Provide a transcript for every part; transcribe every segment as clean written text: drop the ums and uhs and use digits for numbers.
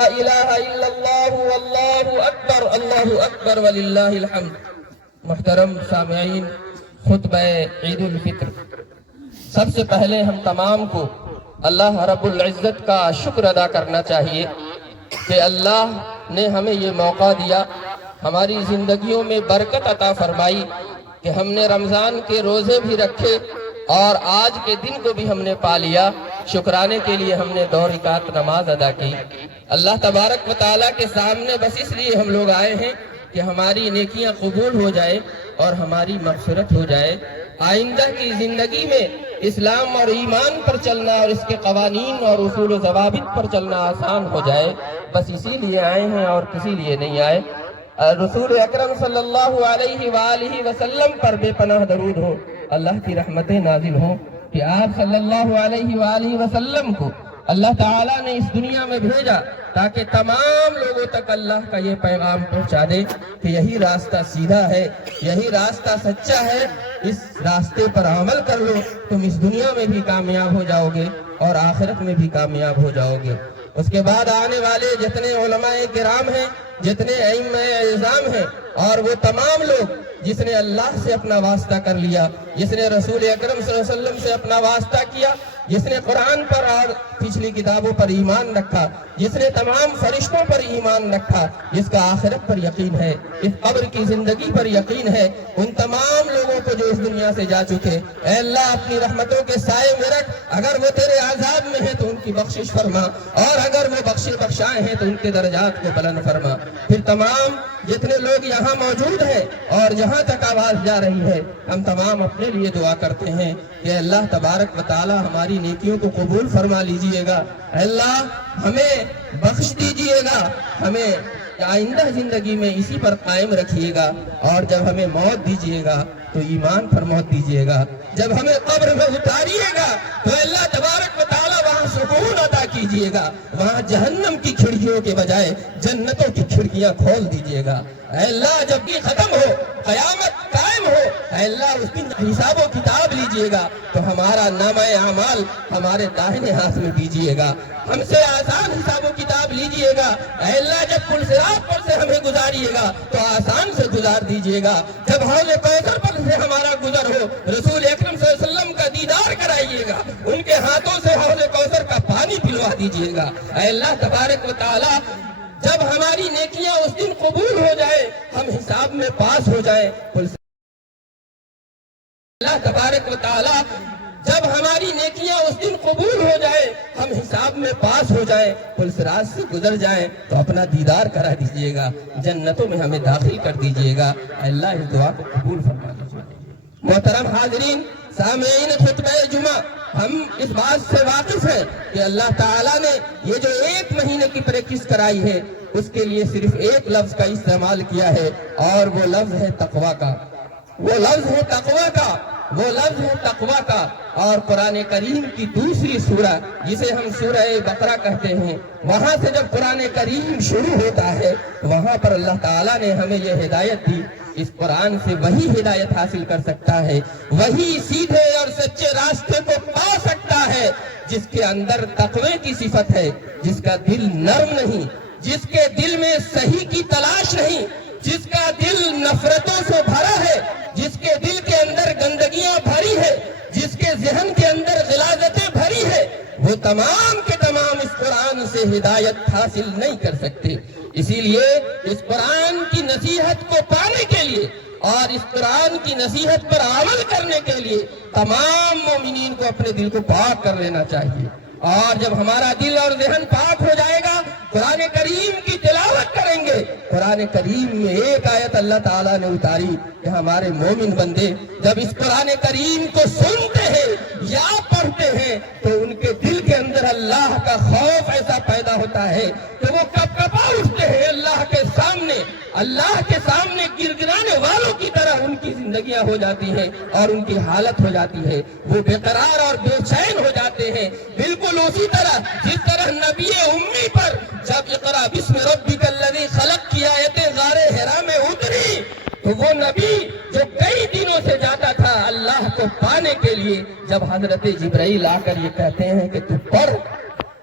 لا الہ الا اللہ واللہ اکبر اللہ اکبر وللہ الحمد۔ محترم سامعین، خطبہ عید الفطر، سب سے پہلے ہم تمام کو اللہ رب العزت کا شکر ادا کرنا چاہیے کہ اللہ نے ہمیں یہ موقع دیا، ہماری زندگیوں میں برکت عطا فرمائی کہ ہم نے رمضان کے روزے بھی رکھے اور آج کے دن کو بھی ہم نے پا لیا۔ شکرانے کے لیے ہم نے 2 رکعت نماز ادا کی۔ اللہ تبارک و تعالیٰ کے سامنے بس اس لیے ہم لوگ آئے ہیں کہ ہماری نیکیاں قبول ہو جائے اور ہماری مغفرت ہو جائے۔ آئندہ کی زندگی میں اسلام اور ایمان پر چلنا اور اس کے قوانین اور اصول و ضوابط پر چلنا آسان ہو جائے، بس اسی لیے آئے ہیں اور کسی لیے نہیں آئے۔ رسول اکرم صلی اللہ علیہ وآلہ وسلم پر بے پناہ درود ہو، اللہ کی رحمتیں نازل ہوں کہ آپ صلی اللہ علیہ وآلہ وسلم کو اللہ تعالیٰ نے اس دنیا میں بھیجا تاکہ تمام لوگوں تک اللہ کا یہ پیغام پہنچا دے کہ یہی راستہ سیدھا ہے، یہی راستہ سچا ہے، اس راستے پر عمل کر لو، تم اس دنیا میں بھی کامیاب ہو جاؤ گے اور آخرت میں بھی کامیاب ہو جاؤ گے۔ اس کے بعد آنے والے جتنے علماء کرام ہیں، جتنے ائمہ اعظام ہیں، اور وہ تمام لوگ جس نے اللہ سے اپنا واسطہ کر لیا، جس نے رسول اکرم صلی اللہ علیہ وسلم سے اپنا واسطہ کیا، جس نے قرآن پر اور پچھلی کتابوں پر ایمان رکھا، جس نے تمام فرشتوں پر ایمان رکھا، جس کا آخرت پر یقین ہے، اس قبر کی زندگی پر یقین ہے، ان تمام لوگوں کو جو اس دنیا سے جا چکے، اے اللہ اپنی رحمتوں کے سائے میں رکھ۔ اگر وہ تیرے عذاب میں ہیں تو ان کی بخشش فرما، اور اگر وہ بخشائے ہیں تو ان کے درجات کو بلند فرما۔ پھر تمام جتنے لوگ یہاں موجود ہیں اور جہاں تک آواز جا رہی ہے، ہم تمام اپنے لیے دعا کرتے ہیں کہ اللہ تبارک و تعالی ہماری نیکیوں کو قبول فرما لیجئے گا۔ اللہ ہمیں بخش دیجئے گا، ہمیں آئندہ زندگی میں اسی پر قائم رکھیے گا، اور جب ہمیں موت دیجئے گا تو ایمان پر موت دیجئے گا۔ جب ہمیں قبر میں اتاریے گا تو اللہ تبارک و تعالی وہاں سکون عطا کیجئے گا، وہاں جہنم کی کھڑکیوں کے بجائے جنتوں کی کھڑکیاں کھول دیجئے گا۔ اے اللہ جب بھی ختم ہو، قیامت قائم ہو، اے اللہ اس کی حساب و کتاب لیجئے گا تو ہمارا نامہ اعمال ہمارے داہنے ہاتھ میں دیجئے گا، ہم سے آسان حساب و کتاب لیجئے گا۔ اے اللہ جب پل صراط پر سے ہمیں گزاریے گا تو آسان سے گزار دیجئے گا۔ جب حوض کوثر پر سے ہمارا گزر ہو، رسول اکرم صلی اللہ علیہ وسلم کا دیدار کرائیے گا، ان کے ہاتھوں سے حوض کوثر کا پانی پلوا دیجئے گا۔ اے اللہ تبارک و تعالی جب ہماری نیکیاں اس دن قبول ہو جائے، ہم حساب میں پاس ہو جائیں، اللہ تبارک و تعالی جب ہماری نیکیاں اس دن قبول ہو جائے، ہم حساب میں پاس ہو جائیں، پل صراط سے گزر جائیں تو اپنا دیدار کرا دیجئے گا، جنتوں میں ہمیں داخل کر دیجئے گا۔ اللہ اس دعا کو قبول فرما لیجئے۔ محترم حاضرین، سامعین خطبہ جمعہ، ہم اس بات سے واقف ہیں کہ اللہ تعالیٰ نے یہ جو 1 مہینے کی پریکٹس کرائی ہے، اس کے لیے صرف ایک لفظ کا استعمال کیا ہے، اور وہ لفظ ہے تقویٰ کا، وہ لفظ ہے تقویٰ کا، وہ لفظ ہے تقویٰ کا۔ اور قرآن کریم کی دوسری سورہ جسے ہم سورہ بقرہ کہتے ہیں، وہاں سے جب قرآن کریم شروع ہوتا ہے وہاں پر اللہ تعالیٰ نے ہمیں یہ ہدایت دی، اس قرآن سے وہی ہدایت حاصل کر سکتا ہے، وہی سیدھے اور سچے راستے کو پا سکتا ہے جس کے اندر تقوی کی صفت ہے، جس کا دل نرم نہیں، جس کے دل میں صحیح کی تلاش نہیں، جس کا دل نفرتوں سے بھرا ہے، جس کے دل کے اندر گندگیاں بھری ہے، جس کے ذہن کے اندر غلاظتیں بھری ہے، وہ تمام کے تمام اس قرآن سے ہدایت حاصل نہیں کر سکتے۔ اسی لیے اس قرآن کی نصیحت کو پانے کے لیے اور اس قرآن کی نصیحت پر عمل کرنے کے لیے تمام مومنین کو اپنے دل کو پاک کر لینا چاہیے، اور جب ہمارا دل اور ذہن پاک ہو جائے گا، قرآن کریم کی تلاوت کریں گے۔ قرآن کریم میں ایک آیت اللہ تعالیٰ نے اتاری کہ ہمارے مومن بندے جب اس قرآن کریم کو سنتے ہیں یا پڑھتے ہیں تو ان کے دل کے اندر اللہ کا خوف ایسا پیدا ہوتا ہے کہ وہ کپ کپا اٹھتے ہیں اللہ کے سامنے گرگرانے والوں کی طرح ان کی زندگیاں ہو جاتی ہیں اور ان کی حالت ہو جاتی ہے، وہ بے قرار اور بے چین ہو جاتے ہیں۔ بالکل اسی طرح جس طرح نبی امی پر جب اقرا بسم ربک الذی خلق کی آیتیں غار حرا میں اتری تو وہ نبی جو کئی دنوں سے جاتا تھا اللہ کو پانے کے لیے، جب حضرت جبرائیل آ کر یہ کہتے ہیں کہ تو پڑھ،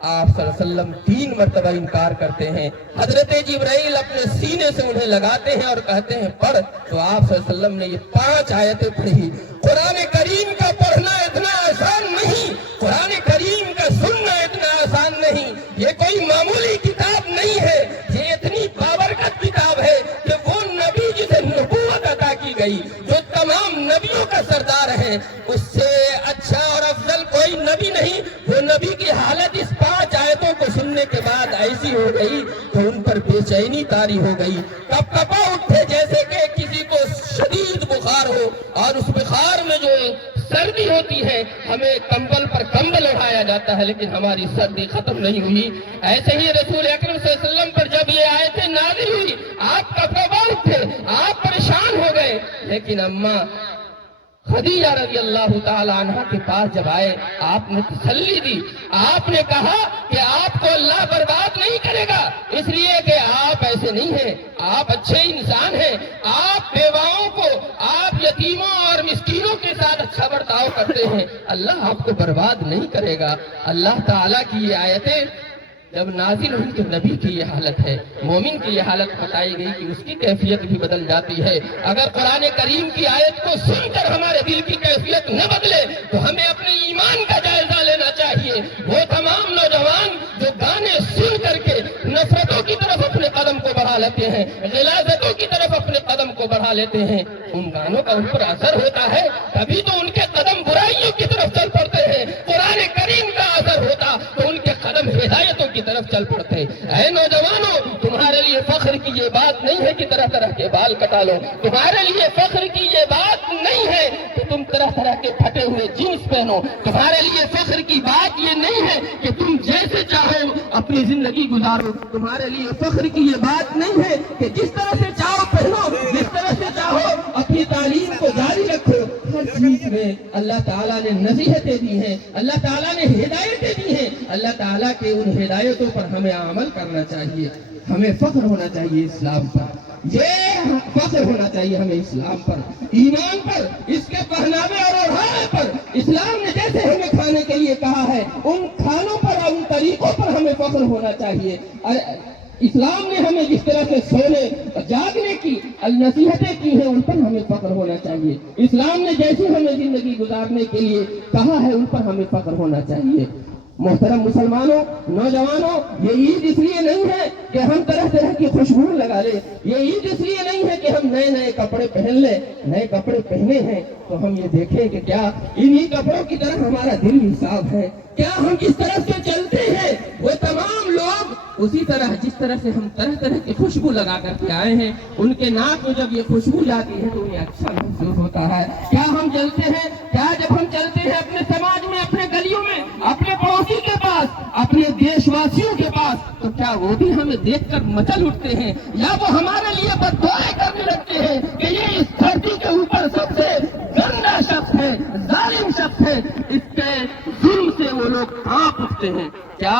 آپ صلی اللہ علیہ وسلم 3 مرتبہ انکار کرتے ہیں۔ حضرت جبرائیل اپنے سینے سے انہیں لگاتے ہیں اور کہتے ہیں پڑھ، تو آپ صلی اللہ علیہ وسلم نے یہ 5 آیتیں پڑھی۔ قرآن کریم کا پڑھنا اتنا آسان نہیں، قرآن کریم کا سننا اتنا آسان نہیں، یہ کوئی معمولی کتاب نہیں ہے، یہ اتنی بابرکت کتاب ہے کہ وہ نبی جسے نبوت عطا کی گئی، جو تمام نبیوں کا سردار ہے، اس سے اچھا اور افضل کوئی نبی نہیں۔ وہ نبی کی حالت اس 5 آیتوں کو سننے کے بعد ایسی ہو گئی کہ ان پر بے چینی طاری ہو گئی، کپ کپا اٹھے جیسے کہ کسی کو شدید بخار ہو، اور اس بخار میں جو سردی ہوتی ہے ہمیں کمبل پر کمبل اڑایا جاتا ہے لیکن ہماری سردی ختم نہیں ہوئی۔ ایسے ہی رسول اکرم صلی اللہ علیہ وسلم پر جب یہ آیتیں نازل ہوئی، آپ کپ کپا اٹھے، آپ پریشان ہو گئے، لیکن اماں خدیجہ رضی اللہ تعالی عنہ کے پاس جب آئے، آپ نے تسلی دی، آپ نے کہا کہ آپ کو اللہ برباد نہیں کرے گا، اس لیے کہ آپ ایسے نہیں ہیں، آپ اچھے انسان ہیں، آپ بیواؤں کو، آپ یتیموں اور مسکینوں کے ساتھ اچھا برتاؤ کرتے ہیں، اللہ آپ کو برباد نہیں کرے گا۔ اللہ تعالیٰ کی یہ آیتیں جب نازل ہوئی تو نبی کی یہ حالت ہے، مومن کی یہ حالت بتائی گئی کہ اس کی کیفیت بھی بدل جاتی ہے۔ اگر قرآن کریم کی آیت کو سن کر ہمارے دل کی کیفیت نہ بدلے تو ہمیں اپنے ایمان کا جائزہ لینا چاہیے۔ وہ تمام نوجوان جو گانے سن کر کے نفرتوں کی طرف اپنے قدم کو بڑھا لیتے ہیں، غلاظتوں کی طرف اپنے قدم کو بڑھا لیتے ہیں، ان گانوں کا ان پر اثر ہوتا ہے، تبھی تو ان کے قدم برائیوں کی طرف چل پڑتے ہیں۔ قرآن کریم کا اثر ہوتا تو ان کے قدم ہدایتوں کی طرف چل پڑتے۔ اے نوجوانوں، تمہارے لیے فخر کی یہ بات نہیں ہے کہ طرح طرح کے بال کٹا لو، تمہارے لیے فخر کی یہ بات نہیں ہے کہ تم طرح طرح کے پھٹے ہوئے جینس پہنو، تمہارے لیے فخر کی بات یہ نہیں ہے کہ تم جیسے چاہو اپنی زندگی گزارو، تمہارے لیے فخر کی یہ بات نہیں ہے کہ جس طرح سے چاہو پہنو، جس طرح سے چاہو اپنی تعلیم کو جاری رکھو۔ ہر چیز میں اللہ تعالیٰ نے نصیحتیں دی ہیں، اللہ تعالیٰ نے ہدایتیں دی ہیں، اللہ تعالیٰ کے ان ہدایتوں پر ہمیں عمل کرنا چاہیے۔ ہمیں فخر ہونا چاہیے اسلام پر، یہ فخر ہونا چاہیے ہمیں اسلام پر، ایمان پر، اس کے پہناوے اور اوڑھانے پر۔ اسلام نے جیسے ہمیں کھانے کے لیے کہا ہے، ان کھانوں پر اور ان طریقوں پر ہمیں فخر ہونا چاہیے۔ اسلام نے ہمیں جس طرح سے سونے اور جاگنے کی نصیحتیں کی ہیں، ان پر ہمیں فخر ہونا چاہیے۔ اسلام نے جیسی ہمیں زندگی گزارنے کے لیے کہا ہے، ان پر ہمیں فخر ہونا چاہیے۔ محترم مسلمانوں، نوجوانوں، یہ عید اس لیے نہیں ہے کہ ہم طرح طرح کی خوشبو لگا لیں، یہ عید اس لیے نہیں ہے کہ ہم نئے نئے کپڑے پہن لیں۔ نئے کپڑے پہنے ہیں تو ہم یہ دیکھیں کہ کیا انہی کپڑوں کی طرح ہمارا دل بھی صاف ہے، کیا ہم جس طرح سے چلتے ہیں وہ تمام لوگ اسی طرح، جس طرح سے ہم طرح طرح کی خوشبو لگا کر کے آئے ہیں، ان کے ناک میں جب یہ خوشبو جاتی ہے تو انہیں اچھا محسوس ہوتا ہے۔ کیا ہم چلتے ہیں، کیا جب ہم چلتے ہیں اپنے سماج میں، اپنے گلیوں میں، اپنے پڑوسی کے پاس، اپنے دیش واسیوں کے پاس، تو کیا وہ بھی ہمیں دیکھ کر مچل اٹھتے ہیں، یا وہ ہمارے لیے بد دعائیں کرنے لگتے ہیں کہ یہ اس دھرتی کے اوپر سب سے گندا شخص ہے، ظالم شخص ہے، اس کے ظلم سے وہ لوگ کانپ اٹھتے ہیں؟ کیا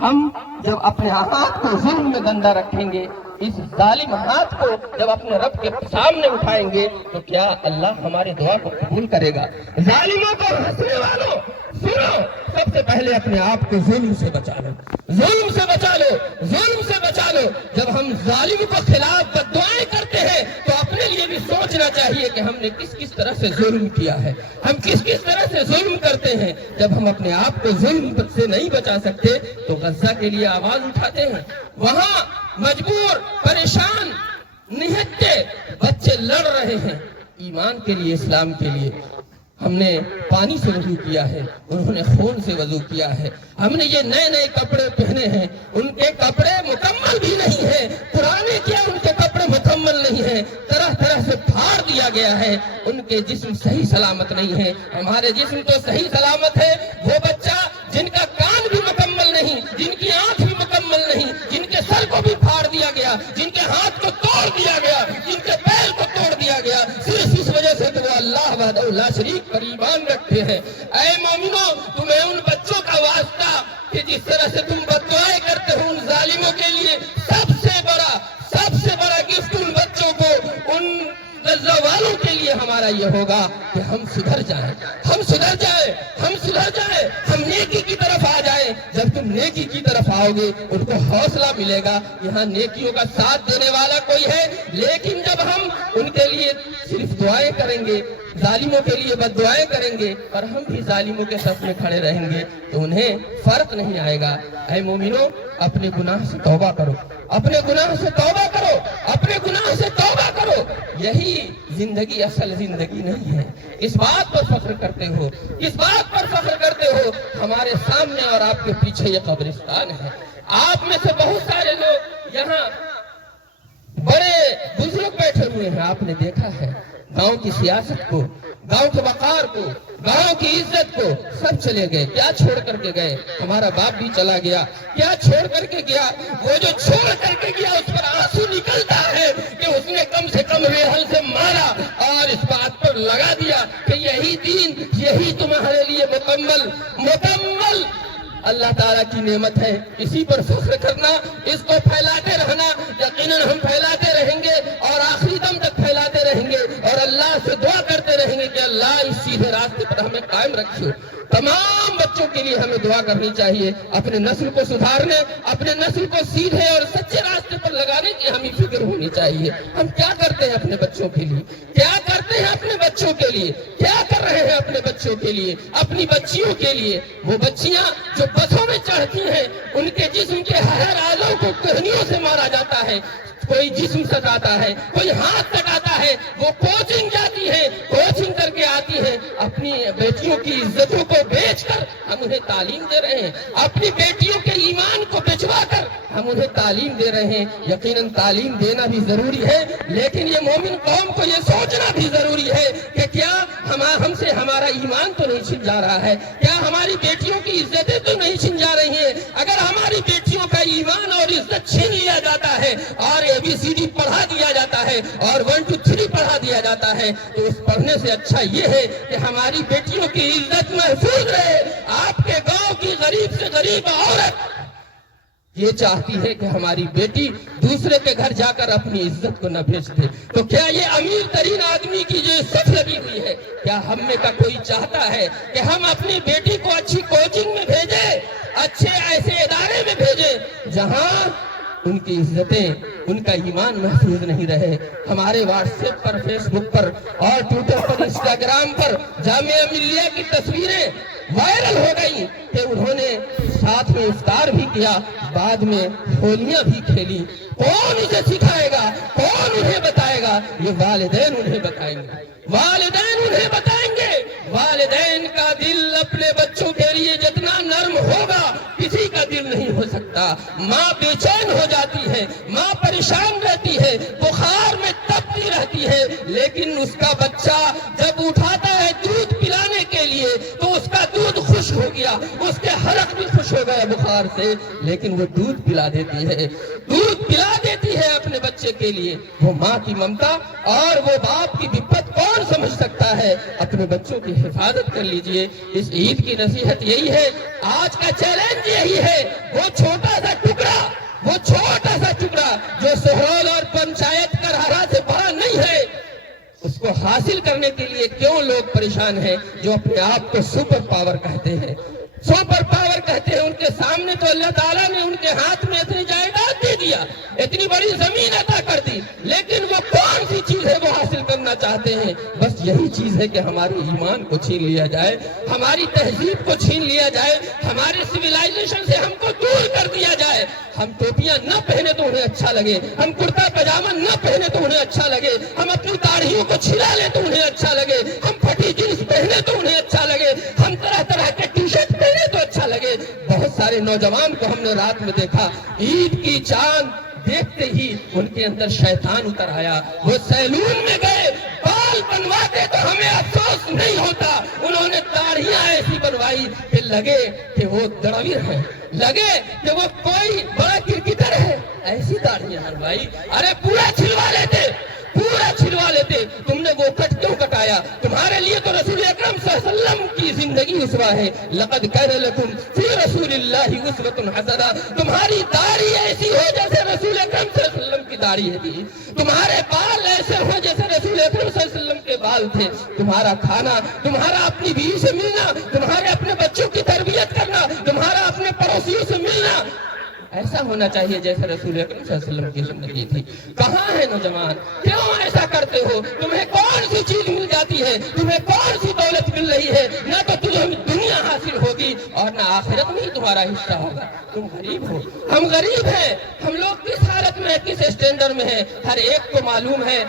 ہم جب اپنے ہاتھ کو ظلم میں گندا رکھیں گے، اس ظالم ہاتھ کو جب اپنے رب کے سامنے اٹھائیں گے، تو کیا اللہ ہماری دعا کو قبول کرے گا؟ ظالموں کو ہنسنے والوں، سنو، سب سے پہلے اپنے آپ کو ظلم سے بچا لو، ظلم سے بچا لو، ظلم سے بچا لو۔ جب ہم ظالم کو خلاف بد دعائیں کرتے ہیں تو اپنے لیے بھی سوچنا چاہیے کہ ہم نے کس کس طرح سے ظلم کیا ہے، ہم کس کس طرح سے ظلم کرتے ہیں۔ جب ہم اپنے آپ کو ظلم سے نہیں بچا سکتے تو غزہ کے لیے آواز اٹھاتے ہیں، وہاں مجبور، پریشان، نہتے بچے لڑ رہے ہیں ایمان کے لیے، اسلام کے لیے۔ ہم نے پانی سے وضو کیا ہے، انہوں نے خون سے وضو کیا ہے۔ ہم نے یہ نئے نئے کپڑے پہنے ہیں، ان کے کپڑے مکمل بھی نہیں ہیں، پرانے کیا ان کے کپڑے مکمل نہیں ہیں، طرح طرح سے پھاڑ دیا گیا ہے، ان کے جسم صحیح سلامت نہیں ہے۔ ہمارے جسم تو صحیح سلامت ہے۔ وہ بچہ جن کا کان بھی مکمل نہیں، جن کی آنکھ بھی مکمل نہیں، جن کے سر کو بھی پھاڑ دیا گیا، جن کے ہاتھ کو توڑ دیا گیا، جن کے پیر کو توڑ دیا گیا، صرف اس وجہ سے کہ وہ اللہ وحدہ لا شریک پر ایمان رکھتے ہیں۔ اے مومنوں، تمہیں ان بچوں کا واسطہ کہ جس طرح سے تم بد دعائیں کرتے ہو ان ظالموں کے لیے، سب سے بڑا گفٹ ان بچوں کو، ان غزہ والوں کے لیے ہمارا یہ ہوگا کہ ہم سدھر جائیں، ہم نیکی کی طرف آ جائیں۔ جب تم نیکی तरफ आओगे उनको हौसला मिलेगा। यहाँ नेकियों का साथ देने वाला कोई है, लेकिन जब हम उनके लिए सिर्फ दुआएं करेंगे, जालिमों के लिए बद्दुआएं करेंगे और हम भी जालिमों के सफ में खड़े रहेंगे तो उन्हें फर्क नहीं आएगा। ऐ मोमिनो, अपने गुनाह से तौबा करो, अपने गुनाह से तौबा करो, अपने गुनाह से तौबा करो। यही जिंदगी असल जिंदगी नहीं है। इस बात पर फख्र करते हो, इस बात पर फख्र करते हो, हमारे सामने और आपके पीछे ये कब्रिस्तान है। आप में से बहुत सारे लोग यहाँ बड़े बुजुर्ग बैठे हुए हैं, आपने देखा है। गांव की सियासत को, गांव के वकार को, गांव की इज्जत को सब चले गए। क्या छोड़ करके गए? हमारा बाप भी चला गया। क्या छोड़ करके गया? वो जो छोड़ करके गया उस पर आंसू निकलता है कि उसने कम से कम रेहल से मारा और इस बात पर लगा दिया कि यही दीन, यही तुम्हारे लिए मुकम्मल अल्लाह ताला की नेमत है। इसी पर फख्र करना, इसको फैलाते रहना। यकीनन हम फैलाते रहेंगे और आखिरी दम तक फैलाते रहेंगे और अल्लाह से दुआ करते रहेंगे कि अल्लाह इस सीधे रास्ते पर हमें कायम रखियो। तमाम बच्चों के लिए हमें दुआ करनी चाहिए, अपने नस्ल को सुधारने, अपने नस्ल को सीधे और सच्चे रास्ते पर लगाने की हमें फिक्र होनी चाहिए। हम क्या करते हैं अपने बच्चों के लिए? क्या करते हैं अपने बच्चों के लिए? क्या कर रहे हैं अपने बच्चों के लिए, अपनी बच्चियों के लिए? वो बच्चियां जो बसों में चढ़ती हैं, उनके जिस्म के हर आज़ों को कहनियों से मारा जाता है। कोई जिस्म सटाता है, कोई हाथ सटाता है। वो कोचिंग जाती है, कोचिंग करके आती है। अपनी बेटियों की इज्जतों को बेचकर हम उन्हें तालीम दे रहे हैं, अपनी बेटियों के ईमान को बेचवा कर हम उन्हें तालीम दे रहे हैं। यकीनन तालीम देना भी जरूरी है, लेकिन ये मोमिन कौम को ये सोचना भी जरूरी है कि क्या हमसे हमारा ईमान तो नहीं छिन जा रहा है, क्या हमारी बेटियों की इज्जतें तो नहीं छिन जा रही हैं। अगर हमारी बेटियों का ईमान और इज्जत छीन लिया जाता है और ABCD पढ़ा दिया जाता है और 1 2 3 पढ़ा दिया जाता है, तो उस पढ़ने से अच्छा ये है कि हमारी बेटियों की इज्जत महफूज रहे। आपके गांव की गरीब से गरीब औरत ये चाहती है कि हमारी बेटी दूसरे के घर जाकर अपनी इज्जत को न बेच दे। तो क्या ये अमीर तरीन आदमी की जो इज्जत लगी हुई है, क्या हम में का कोई चाहता है कि हम अपनी बेटी को अच्छी कोचिंग में भेजें, अच्छे ऐसे इदारे में भेजें जहां उनकी इज्जतें, उनका ईमान महफूज नहीं रहे? हमारे व्हाट्सएप पर, फेसबुक पर और ट्विटर पर, इंस्टाग्राम पर जामिया मिल्लिया की तस्वीरें वायरल हो गई कि उन्होंने साथ में इफ्तार भी किया, बाद में होलियां भी खेली। कौन इसे सिखाएगा? कौन उन्हें बताएगा? ये वालिदैन उन्हें बताएंगे, वालिदैन उन्हें बताएंगे। वालिदैन का दिल अपने बच्चों के लिए जितना नर्म होगा किसी का दिल नहीं हो सकता। माँ बेचैन हो जाती है, माँ परेशान रहती है, बुखार में तपती रहती है, लेकिन उसका बच्चा जब उठाता है दूध पिलाने के लिए तो उसका दूध खुश हो गया, उसके हलक भी खुश हो गया बुखार से, लेकिन वो दूध पिला देती है, दूध पिला देती है अपने बच्चे के लिए। वो माँ की ममता और वो बाप की विपत कौन समझ सकता है? अपने बच्चों की हिफाजत कर लीजिए। इस ईद की नसीहत यही है, आज का चैलेंज यही है। वो छोटा सा टुकड़ा जो सोहरौल और पंचायत करहरा से बड़ा नहीं है, उसको हासिल करने के लिए क्यों लोग परेशान हैं? जो अपने आप को सुपर पावर कहते हैं, सुपर पावर कहते हैं, उनके सामने तो अल्लाह ताला ने उनके हाथ में इतनी जायदाद दे दिया, इतनी बड़ी जमीन अता कर दी, लेकिन वो कौन सी चीज है वो हासिल करना चाहते हैं? बस यही चीज है कि हमारे ईमान को छीन लिया जाए, हमारी तहजीब को छीन लिया जाए, हमारे सिविलाइजेशन से हमको दूर कर दिया जाए। हम टोपियां न पहने तो उन्हें अच्छा लगे, हम कुर्ता पजामा न पहने तो उन्हें अच्छा लगे, हम अपनी दाढ़ियों को छिला ले तो उन्हें अच्छा लगे, हम फटी जींस पहने तो उन्हें अच्छा लगे, हम तरह तरह के टी शर्ट पहने तो अच्छा लगे। बहुत सारे नौजवान को हमने रात में देखा, ईद की चांद देखते ही उनके अंदर शैतान उतर आया। वो सैलून में गए, बाल बनवाते तो हमें अफसोस नहीं होता, उन्होंने दाढ़ियां ऐसी बनवाई कि लगे कि वो दड़वीर है, लगे कि वो कोई बड़ा क्रिकेटर है। ऐसी दाढ़ियां बनवाई, अरे पूरा छिलवा लेते, पूरा छिलवा लेते। तुमने वो कट क्यों कटाया? तुम्हारे लिए तो रसूल अकरम सल्लल्लाहु अलैहि वसल्लम की जिंदगी उसवा है। लक़द कान लकुम फी रसूलिल्लाहि उस्वतुन हसना। तुम्हारी दाढ़ी ऐसी हो जैसे रसूल अकरम सल्लल्लाहु अलैहि वसल्लम की दाढ़ी थी, तुम्हारे बाल ऐसे हो जैसे रसूल अकरम सल्लल्लाहु अलैहि वसल्लम के बाल थे, तुम्हारा खाना, तुम्हारा अपनी बीवी से मिलना, तुम्हारे अपने बच्चों की तरबियत करना, तुम्हारा अपने पड़ोसियों से मिलना, ऐसा होना चाहिए जैसे रसूल अकरम सल्लल्लाहु अलैहि वसल्लम की जिंदगी थी। कहाँ है नौजवान, क्यों ऐसा करते हो? तुम्हें कौन सी चीज मिल जाती है, तुम्हें कौन सी दौलत मिल रही है? ना तो तुम्हें दुनिया हासिल होगी और ना आखिरत में ही तुम्हारा हिस्सा होगा। तुम गरीब हो, हम गरीब हैं, हम लोग किस हालत में, किस स्टैंडर्ड में है, हर एक को मालूम है।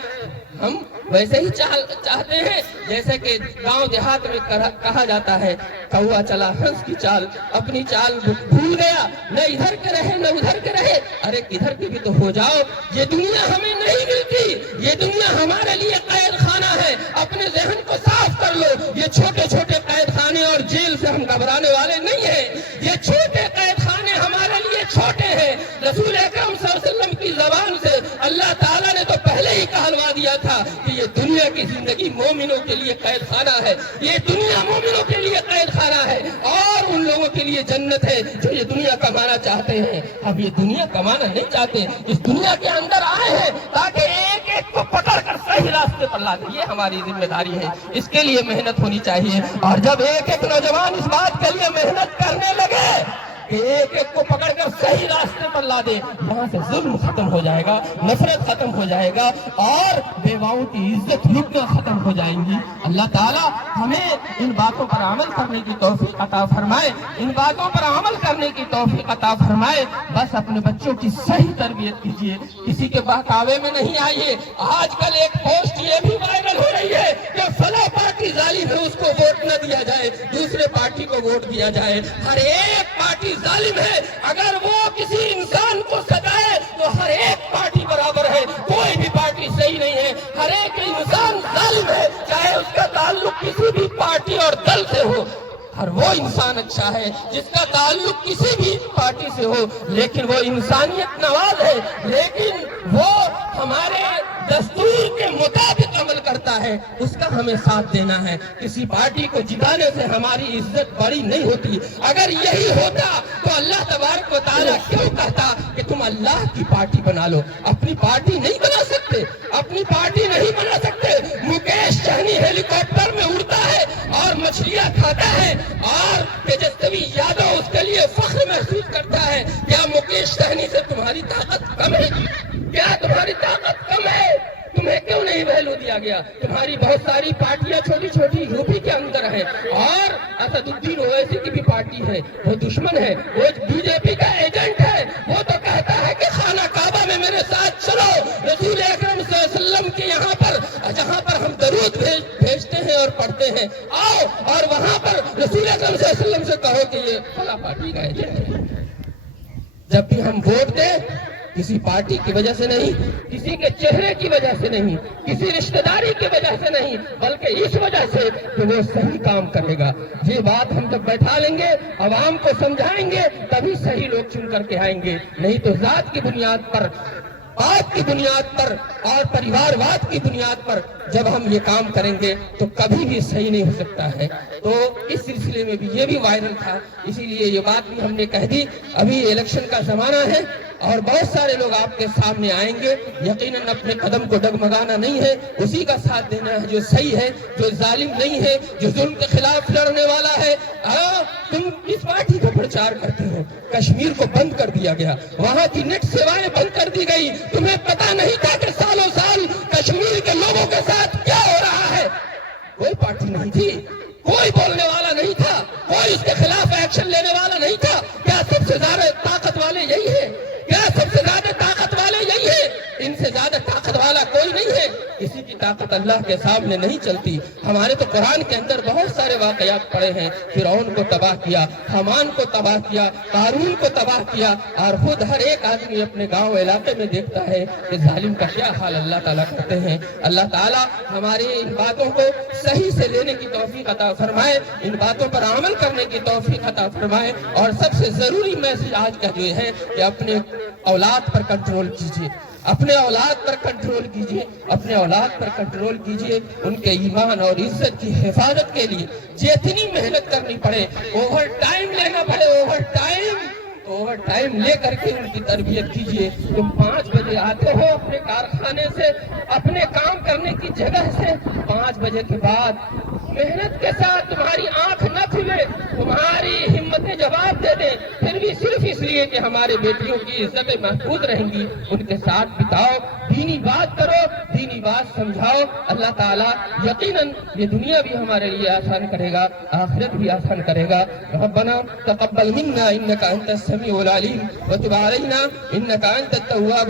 हम वैसे ही चाहते हैं जैसे कि गांव देहात में कहा जाता है, कौआ चला हंस की चाल, अपनी चाल भूल गया, न इधर के रहे न उधर के रहे। अरे किधर की भी तो हो जाओ, ये दुनिया हमें नहीं मिलती, ये दुनिया हमारे लिए कैद खाना है। अपने जहन को साफ कर लो, ये छोटे छोटे कैद खाने और जेल से हम घबराने वाले नहीं है। ये छोटे कैद खाने हमारे लिए छोटे हैं। रसूल अकरम सल्लल्लाहु अलैहि वसल्लम की जबान से अल्लाह ताला ने तो पहले ही कहलवा दिया था कि ये दुनिया की जिंदगी मोमिनों के लिए कैद खाना है, ये दुनिया मोमिनों के लिए कैद खाना है और उन लोगों के लिए जन्नत है जो ये दुनिया कमाना चाहते हैं। अब ये दुनिया कमाना नहीं चाहते, इस दुनिया के अंदर आए हैं ताकि एक एक को पकड़ कर सही रास्ते पर ला दे। ये हमारी जिम्मेदारी है, इसके लिए मेहनत होनी चाहिए। और जब एक एक नौजवान इस बात के लिए मेहनत करने लगे कि एक एक को पकड़कर सही रास्ते पर ला दे, यहाँ से जुल्म खत्म हो जाएगा, नफरत खत्म हो जाएगा और बेवाओं की इज्जत लुटना खत्म हो जाएंगी। अल्लाह ताला हमें इन बातों पर अमल करने की तौफीक अता फरमाए, इन बातों पर अमल करने की तौफीक अता फरमाए। बस अपने बच्चों की सही तरबियत कीजिए, किसी के बहकावे में नहीं आइए। आजकल एक पोस्ट ये भी वायरल हो रही है कि फला पार्टी जालिम है, उसको वोट न दिया जाए, दूसरे पार्टी को वोट दिया जाए। हर एक पार्टी जालिम है, अगर वो किसी इंसान को सताए तो हर एक पार्टी बराबर है, कोई भी पार्टी सही नहीं है। हर एक इंसान जालिम है, चाहे उसका ताल्लुक किसी भी पार्टी और दल से हो। हर वो इंसान अच्छा है जिसका ताल्लुक किसी भी पार्टी से हो, लेकिन वो इंसानियत नवाज है, लेकिन वो हमारे दस्तूर के मुताबिक अमल करता है, उसका हमें साथ देना है। किसी पार्टी को जिताने से हमारी इज्जत बड़ी नहीं होती। अगर यही होता तो अल्लाह तबारक व तआला क्यों कहता कि तुम अल्लाह की पार्टी बना लो? अपनी पार्टी नहीं बना सकते, अपनी पार्टी नहीं बना सकते। मुकेश सहनी हेलीकॉप्टर में उड़ता है और मछलियां खाता है और तेजस्वी यादव उसके लिए फख्र महसूस करता है। क्या मुकेश सहनी से तुम्हारी ताकत कम है? क्या तुम्हारी ताकत कम है? तुम्हें क्यों नहीं वैल्यू दिया गया? तुम्हारी बहुत सारी पार्टियां छोटी छोटी यूपी के अंदर है और असदुद्दीन ओवैसी की भी पार्टी है, वो दुश्मन है, वो बीजेपी का एजेंट है। वो तो कहता है कि खाना काबा में मेरे साथ चलो, रसूल अकरम सल्लल्लाहु अलैहि वसल्लम के यहाँ पर जहाँ पर हम दरूद भेजते हैं और पढ़ते हैं, आओ और वहाँ पर रसूल अकरम सल्लल्लाहु अलैहि वसल्लम से कहो कि ये फला पार्टी का एजेंट है। जब भी हम वोट दें किसी पार्टी की वजह से नहीं, किसी के चेहरे की वजह से नहीं, किसी रिश्तेदारी की वजह से नहीं, बल्कि इस वजह से कि वो सही काम करेगा। ये बात हम जब बैठा लेंगे, आवाम को समझाएंगे, तभी सही लोग चुन करके आएंगे। नहीं तो जात की बुनियाद पर, बात की बुनियाद पर और परिवारवाद की बुनियाद पर जब हम ये काम करेंगे तो कभी भी सही नहीं हो सकता है। तो इस सिलसिले में भी ये भी वायरल था, इसीलिए ये बात भी हमने कह दी। अभी इलेक्शन का जमाना है और बहुत सारे लोग आपके सामने आएंगे, यकीनन अपने कदम को डगमगाना नहीं है, उसी का साथ देना है जो सही है, जो जालिम नहीं है, जो जुल्म के खिलाफ लड़ने वाला है। तुम इस पार्टी का प्रचार करते हो, कश्मीर को बंद कर दिया गया, वहाँ की नेट सेवाएं बंद कर दी गई। तुम्हें पता नहीं था कि सालों साल कश्मीर के लोगों के साथ क्या हो रहा है? कोई पार्टी नहीं थी, कोई बोलने वाला नहीं था, कोई उसके खिलाफ एक्शन लेने वाला नहीं था। क्या सबसे ज्यादा ताकत वाले यही है? क्या सबसे ज्यादा ताकत वाले यही है? इनसे ज्यादा ताकत वाला कोई नहीं है। किसी की ताकत अल्लाह के सामने नहीं चलती। हमारे तो कुरान के अंदर बहुत सारे वाकयात पड़े हैं, फिरौन को तबाह किया, हमान को तबाह किया, कारून को तबाह किया, और खुद हर एक आदमी अपने गांव इलाके में देखता है कि जालिम का क्या हाल अल्लाह ताला करते हैं। अल्लाह ताला हमारी इन बातों को सही से लेने की तौफीक अता फरमाए, इन बातों पर अमल करने की तौफीक अता फरमाए। और सबसे जरूरी मैसेज आज का जो है कि अपने औलाद पर कंट्रोल कीजिए, अपने औलाद पर कंट्रोल कीजिए, अपने औलाद पर कंट्रोल कीजिए। उनके ईमान और इज्जत की हिफाजत के लिए जितनी मेहनत करनी पड़े, ओवर टाइम लेना पड़े, ओवर टाइम ले करके उनकी तरबियत कीजिए। तुम 5 बजे आते हो अपने कारखाने से, अपने काम करने की जगह से, 5 बजे के बाद محنت کے ساتھ تمہاری آنکھ نہ کھلے، تمہاری ہمتیں جواب دے دیں، پھر بھی صرف اس لیے کہ ہمارے بیٹیوں کی عزتیں محفوظ رہیں گی، ان کے ساتھ بتاؤ، دینی بات کرو، دینی بات سمجھاؤ۔ اللہ تعالیٰ یقیناً یہ دنیا بھی ہمارے لیے آسان کرے گا، آخرت بھی آسان کرے گا۔ ربنا تقبل منا انك انت السميع العليم وتب علينا انك انت التواب